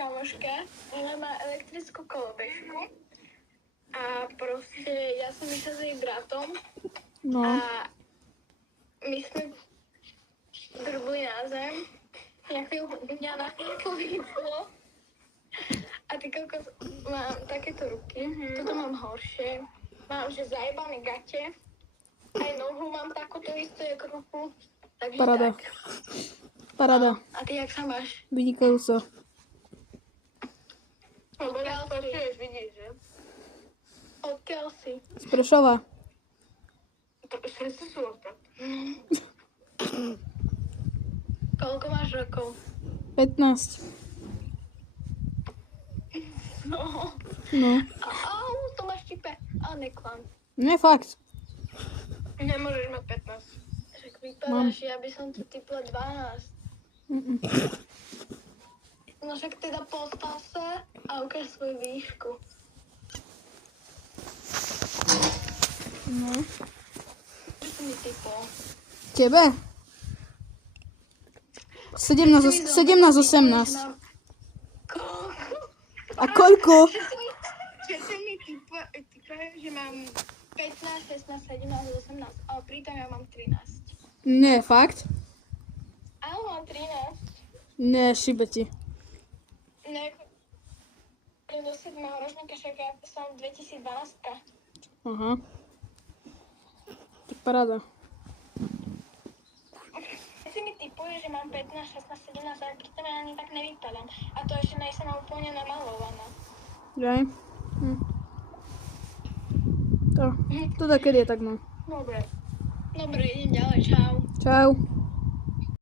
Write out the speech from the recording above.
kamoška, ona má elektrickú kolobežku a proste ja som išla s jej bratom a my sme drbli na zem, mňa na chvíľku vyplo a ty kokos, mám takéto ruky, toto mám horšie, mám že zajebané gate, aj nohu mám takúto istú jak ruku, takže Paráda. tak. Paráda. A ty jak sa máš? Vynikajúco. Odkiaľ si? Vidíš, že? Odkiaľ si? Z Prešova. Všetci sú odkiaľ. Koľko máš rokov? 15. No. Au, to máš čipe. Ale neklam. Nie, fakt. Nemôžeš mať 15. Však vypadáš, ja by som tu typla 12. No však teda postav sa a ukáž svoju výšku. No. Čo si mi typol? Tebe? 17, 18. Koľko? A koľko? Všetci mi typujú, že mám 15, 16, 17, 18, ale pritom ja mám 13. Nie, fakt? Áno, mám 13. Nie, šibe ti. Ne, do 7. ročníka, však ja som 2012. Aha. Tak paráda. Všetci mi typujú, že mám 15, 16, 17, ale pritom ja ani tak nevypadám. A to ešte nejsem úplne namalovaná. Jaj. To takedy je tak, no. Dobre. Dobre, idem ďalej, čau. Čau.